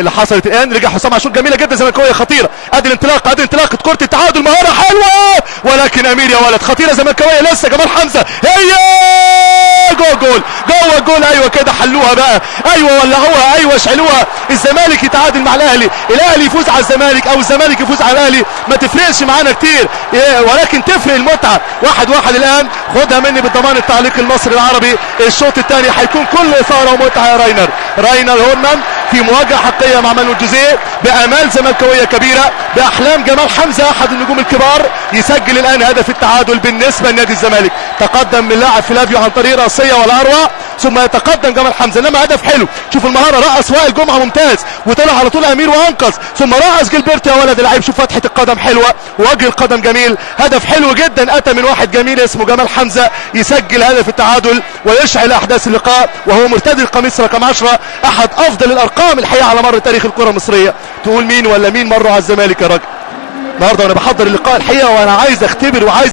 اللي حصلت الان. رجع حسام عاشور، جميله جدا زملكاويه خطيره. ادي الانطلاق، ادي انطلاقه كره التعادل، مهاره حلوه ولكن امير يا ولد خطيره زملكاويه لسه. جمال حمزه هي جول جوه الجول. ايوه كده حلوها بقى، ايوه ولعوها، ايوه اشعلوها. الزمالك يتعادل مع الاهلي، الاهلي يفوز على الزمالك او الزمالك يفوز على الاهلي، ما تفرقش معانا كتير ولكن تفرق المتعه. 1-1 الان. خدها مني بالضمان التعليق المصري العربي. الشوط الثاني هيكون كله اثاره ومتعه يا راينر هورمان في مواجهه حقيقيه مع مانويل جوزيه، بامال زملكاويه كبيره، باحلام جمال حمزه احد النجوم الكبار. يسجل الان هدف التعادل بالنسبه لنادي الزمالك. تقدم من لاعب فلافيو عن طريق راسيه ولا اروع، ثم يتقدم جمال حمزه. انما هدف حلو، شوف المهاره، رقص وائل جمعه ممتاز وطلع على طول امير وانقذ، ثم رقص جilberto يا ولد اللعيب. شوف فتحه القدم حلوه، وجه القدم جميل. هدف حلو جدا اتى من واحد جميل اسمه جمال حمزه، يسجل هدف التعادل ويشعل احداث اللقاء، وهو مرتدي القميص رقم 10، احد افضل الارقام الحقيقه على مر تاريخ الكره المصريه. تقول مين ولا مين مروا على الزمالك يا راجل؟ النهارده وانا بحضر اللقاء الحقيقه وانا عايز اختبر وعايز